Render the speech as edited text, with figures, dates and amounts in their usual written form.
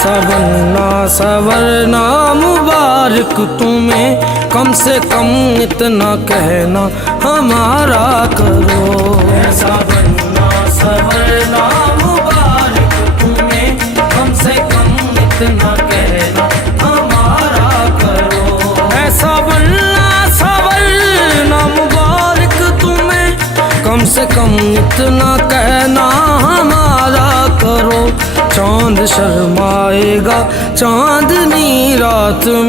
ऐसा बनना सवरना मुबारक तुम्हें, कम से कम इतना कहना हमारा करो। ऐसा बनना सवरना मुबारक तुम्हें, कम से कम इतना कहना हमारा करो। ऐसा बनना सवरना मुबारक तुम्हें, कम से कम इतना कहना हमारा करो। चांद शर्माएगा चांदनी रात में,